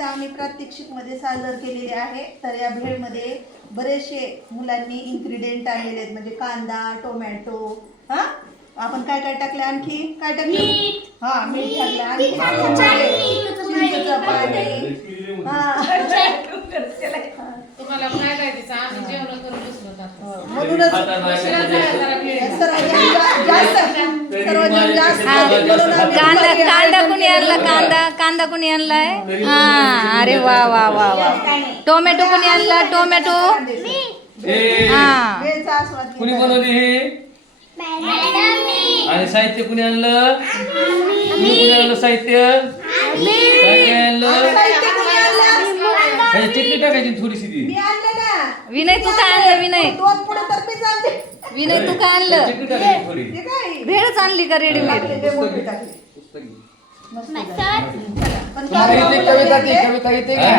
इथं आम्ही प्रात्यक्षिकमध्ये सादर केलेले आहे. तर या भेळमध्ये बरेचसे मुलांनी इन्ग्रेडियंट आणलेले आहेत. म्हणजे कांदा टोमॅटो हा? आपण काय काय टाकलं आणखी? काय टाकलं? हा मीठ टाकलं. आणखी चिंचेचं पाणी हा. तुम्हाला काय माहिती आम्ही जेवण करून बसलो आता. म्हणूनच उशिरा कांदा कांदा कुणी आणला. कांदा कांदा कुणी आणलाय हा. अरे वा वा वा वा. टोमॅटो कुणी आणला? टोमॅटो? हे हा. कुणी. बनवली हे? आणि साहित्य कुणी आणलं? कुणी आणलं साहित्य? आणलं? चटणी टाकायची थोडीशी ती. मी आणलं ना. विनय तू काय आणलं. विनय? विनय तू काय आणलं? भेळच आणली का रेडीमेड. पुस्तकी मस्त झालं. पण तुम्हाला कविता ती कविता येते का